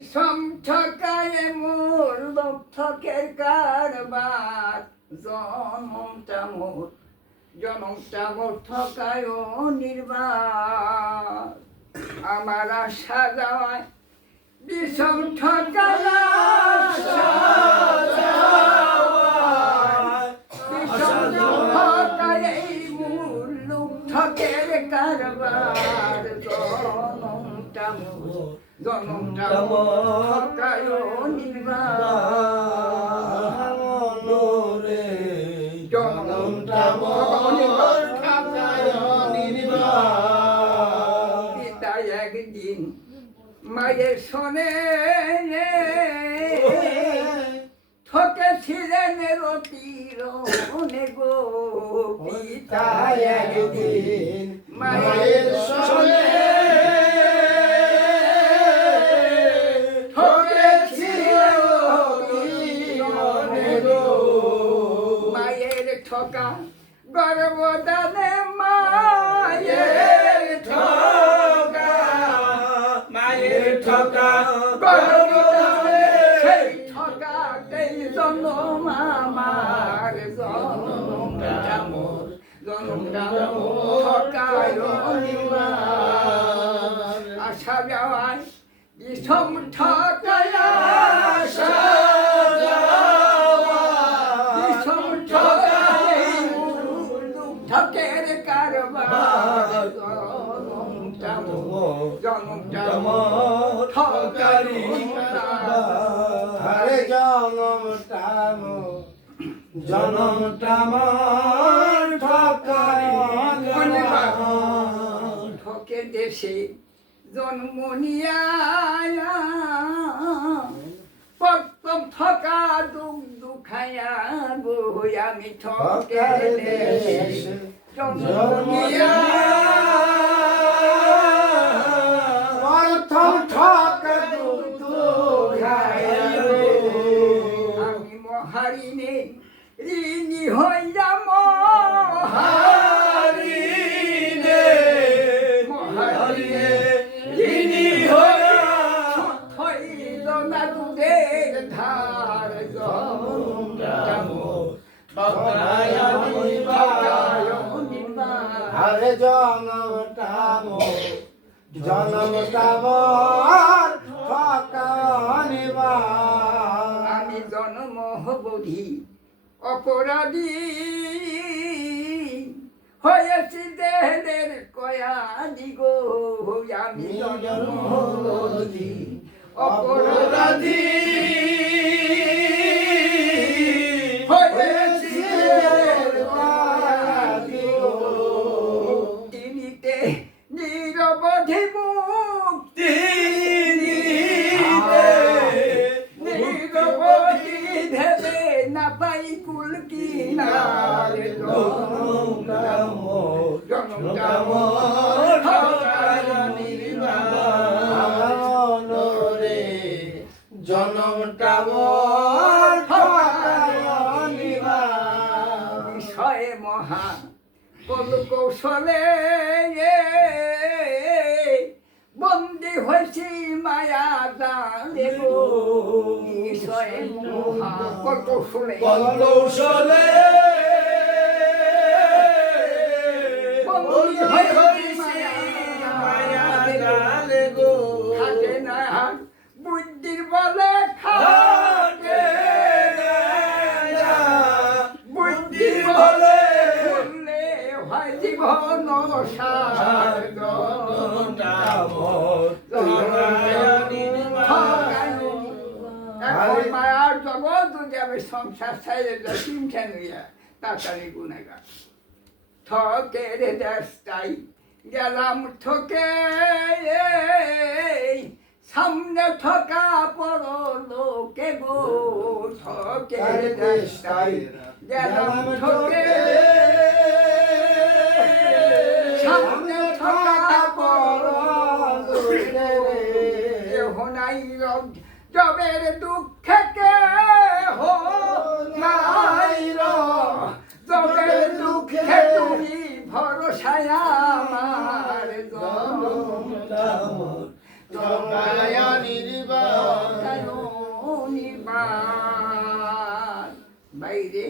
সমঠকায় মোর লক্ষকের কারবার জনমটা মোর ঠকায় নির্বাণ আমার আশা যাওয়ায় বিষম ঠকায় এই মূল লক্ষকের কারবার জনমটা ঠকায় নির্বাণ জনমটা ঠকায় নির্বাণ পিতা একদিন মায়ের শোনে ঠকেছিলেন রতিরনে গো পিতা একদিন মায়ের শোনে ঠকা গর্বদানে মায়ের ঠকা গর্বদানে সেই ঠকাতেই জন্ম আমার জন্মটা মোর ঠকায় নির্বাণ আশা যাওয়ায় বিষম ঠকায় আশা ঠকের কারবার জনমটা ঠকারি আরে জনমটা ঠকের দেশে জন্ম নিয়া প্রথম ঠকা দুখায়া বই আমি ঠকের দেশে জন্ম নিয়া প্রথম ঠকা দুখায়া আমি মহারিণে ঋণী হইয়া মহারিণে ঋণী হইয়া হইল না দুধের ধার আরে জনমটা আমি জন্ম বধি অপরাধী হয়েছি দেহের কয়াদি গো আমি জন্ম বধি অপরাধী হয়েছি তিনিতে নিরবধি মুক্তি নিরবধি ভেবে না পাই কুল কিনারে জনমটা জনমটা বিষয়ে মহা কৌশলে বন্দী হয়েছি মায়া জানে গো বিষয়ে মহা কৌশলে বন্দী হয়েছি মায়া জানে গো থাকে না বুদ্ধির বলে খাটে বুদ্ধির বলে করলে হয় জীবন সার এখন মায়ার জগৎ যাবে সংসার ছাইলে চিমঠে নিয়ে তাড়াতাড়ি গুনেগার ঠকের দেশটাই গেলাম ঠকে সামনে ঠকা পড়ো লোকে গো ঠকের দেশটাই গেলাম ঠকে সামনে ঠকা পড়ো নাই জবের দুঃখে কে হো নাই জবের দুঃখে তুমি ভরসায় আমার জনমটা নির্বাণ কপাল বাইরে